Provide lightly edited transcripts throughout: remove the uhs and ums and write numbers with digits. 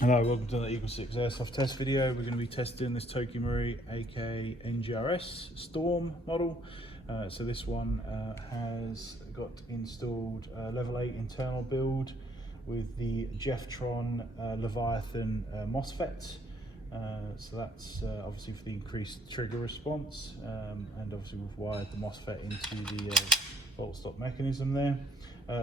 Hello, welcome to the EagleSix Airsoft test video. We're going to be testing this Tokimori aka NGRS Storm model. So this one has got installed level 8 internal build with the Jefftron Leviathan MOSFET. So that's obviously for the increased trigger response, and obviously we've wired the MOSFET into the bolt stop mechanism there.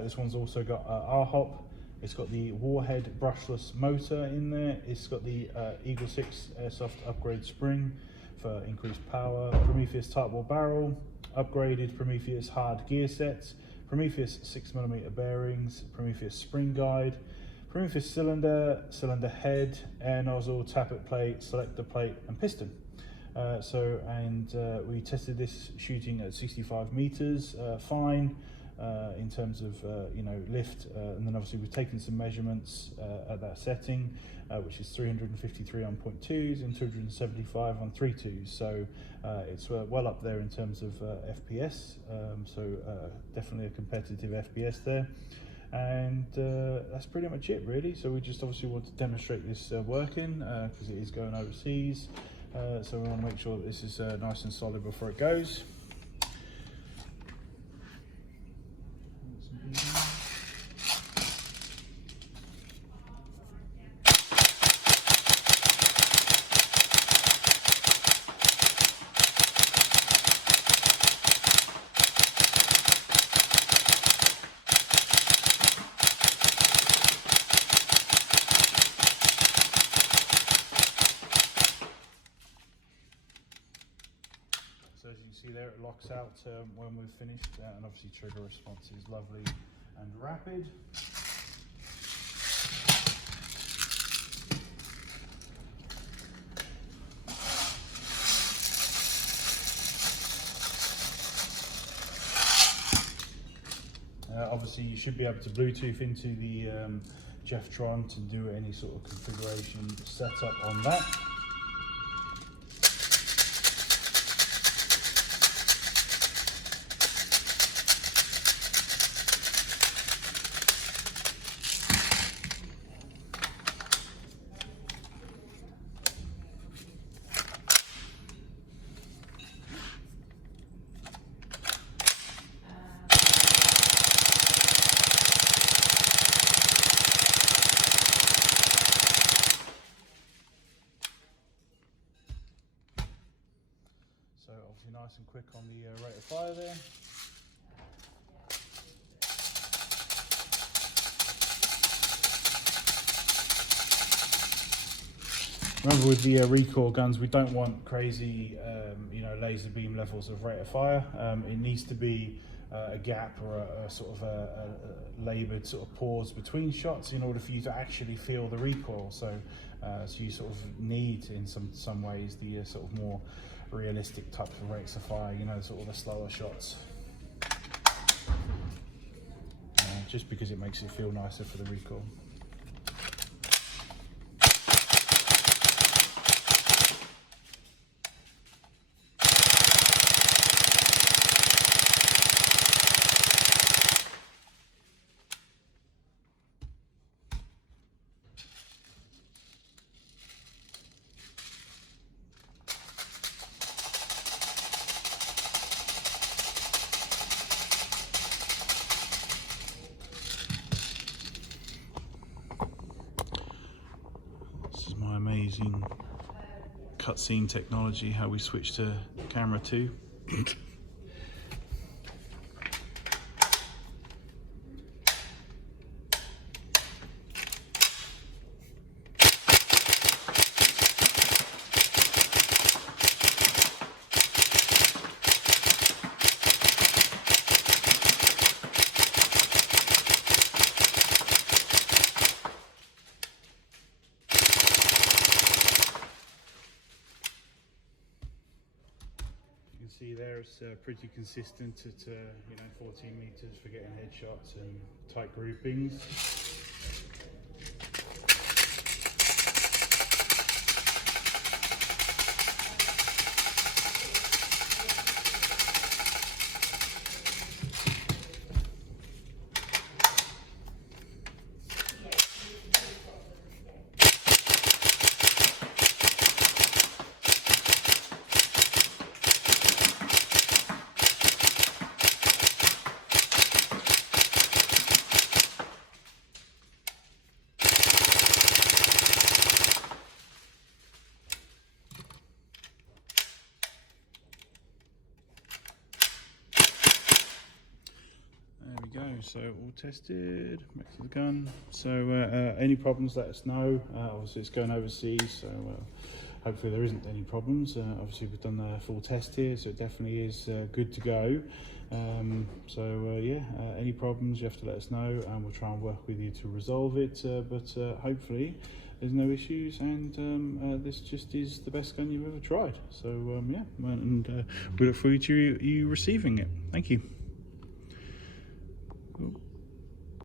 This one's also got RHOP. It's got the Warhead brushless motor in there. It's got the EagleSix Airsoft upgrade spring for increased power, Prometheus Tightbore barrel, upgraded Prometheus hard gear sets, Prometheus 6mm bearings, Prometheus spring guide, Prometheus cylinder, cylinder head, air nozzle, tappet plate, selector plate and piston. We tested this shooting at 65 meters, fine. In terms of lift, and then obviously we've taken some measurements at that setting, which is 353 on 0.2s and 275 on 3.2s, so it's well up there in terms of FPS, definitely a competitive FPS there, and that's pretty much it really. So we just obviously want to demonstrate this working because it is going overseas, so we want to make sure that this is nice and solid before it goes. So as you can see there, it locks out when we've finished, and obviously trigger response is lovely and rapid. Obviously you should be able to Bluetooth into the Jefftron to do any sort of configuration setup on that. So obviously nice and quick on the rate of fire there. Remember, with the recoil guns, we don't want crazy laser beam levels of rate of fire. It needs to be a gap or a sort of a laboured sort of pause between shots in order for you to actually feel the recoil. So you sort of need, in some ways, the sort of more realistic types of rates of fire, sort of the slower shots, just because it makes it feel nicer for the recoil. Amazing cutscene technology, how we switch to camera 2. See there, it's pretty consistent at 14 meters for getting headshots and tight groupings. So all tested, back to the gun. So any problems, let us know. Obviously it's going overseas, so hopefully there isn't any problems. Obviously we've done the full test here, so it definitely is good to go. Any problems, you have to let us know, and we'll try and work with you to resolve it. But hopefully there's no issues, and this just is the best gun you've ever tried. So we look forward to you receiving it. Thank you.